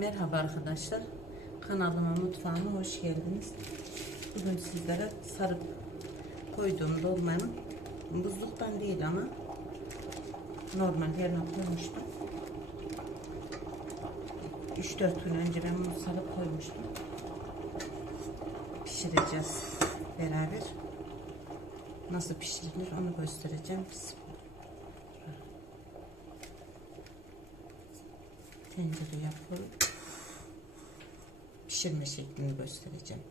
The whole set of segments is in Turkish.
Merhaba arkadaşlar. Kanalıma mutfağıma hoş geldiniz. Bugün sizlere sarıp koyduğum dolmanın buzluktan değil ama normal yerine koymuştum. 3-4 gün önce ben bunu sarıp koymuştum. Pişireceğiz beraber. Nasıl pişirilir onu göstereceğim. Bismillah. tencereye koyup pişirme şeklini göstereceğim.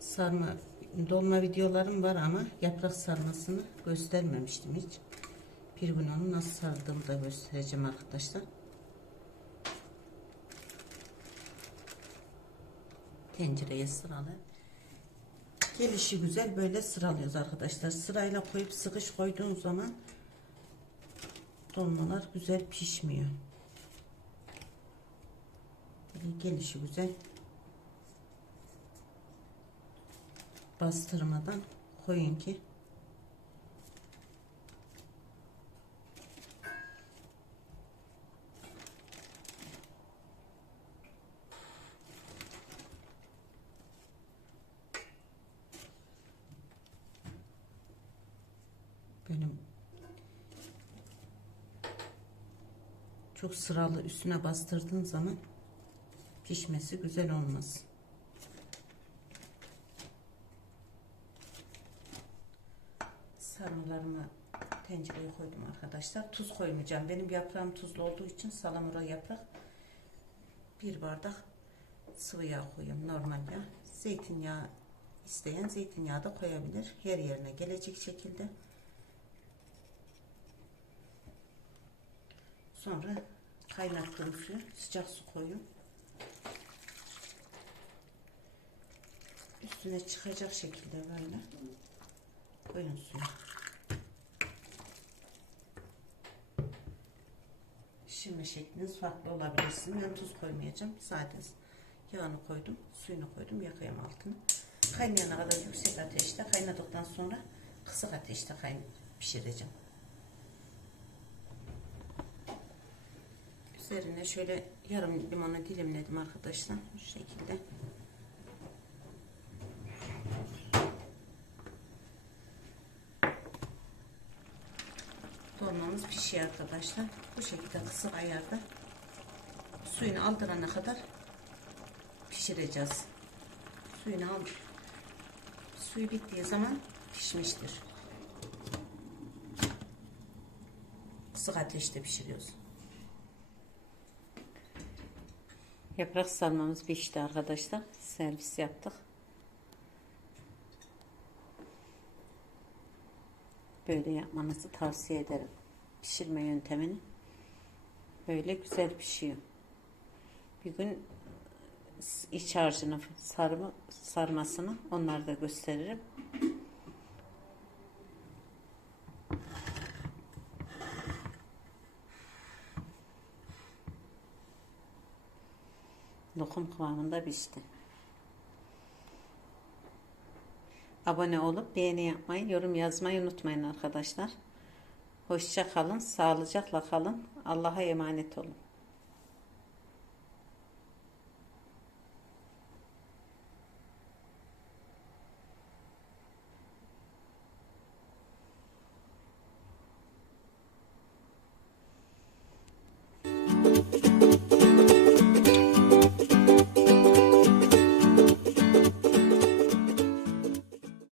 Sarma dolma videolarım var ama yaprak sarmasını göstermemiştim hiç. Bir gün onu nasıl sardığımı da göstereceğim arkadaşlar. Tencereye sıralı. Gelişi güzel böyle sıralıyoruz arkadaşlar. Sırayla koyup sıkış koyduğun zaman dolmalar güzel pişmiyor. Gelişi güzel. Bastırmadan koyun ki. Benim çok sıralı üstüne bastırdığın zaman pişmesi güzel olmaz. Sarmalarımı tencereye koydum arkadaşlar. Tuz koymayacağım. Benim yaprağım tuzlu olduğu için salamura yaprak bir bardak sıvı yağ koyuyorum. Normal yağ. Zeytinyağı isteyen zeytinyağı da koyabilir. Her yerine gelecek şekilde. Sonra kaynattığım suyu sıcak su koyun. Üstüne çıkacak şekilde böyle koyun suyu. Pişirme şekliniz farklı olabilir. Sizin ben tuz koymayacağım. Sadece yağını koydum, suyunu koydum, yakayım altını. Kaynayana kadar yüksek ateşte, kaynadıktan sonra kısık ateşte kayn pişireceğim. Üzerine şöyle yarım limonu dilimledim arkadaşlar. Bu şekilde. Dolmamız pişiyor arkadaşlar. Bu şekilde kısık ayarda suyunu aldırana kadar pişireceğiz. Suyunu al. Suyu bittiği zaman pişmiştir. Kısık ateşte pişiriyoruz. Yaprak sarmamız pişti arkadaşlar. Servis yaptık. Böyle yapmanızı tavsiye ederim. Pişirme yöntemini. Böyle güzel pişiyor. Bir gün iç harcını sarma, sarmasını onları da gösteririm. Lokum kıvamında pişti. Abone olup beğeni yapmayı, yorum yazmayı unutmayın arkadaşlar. Hoşça kalın, sağlıcakla kalın. Allah'a emanet olun.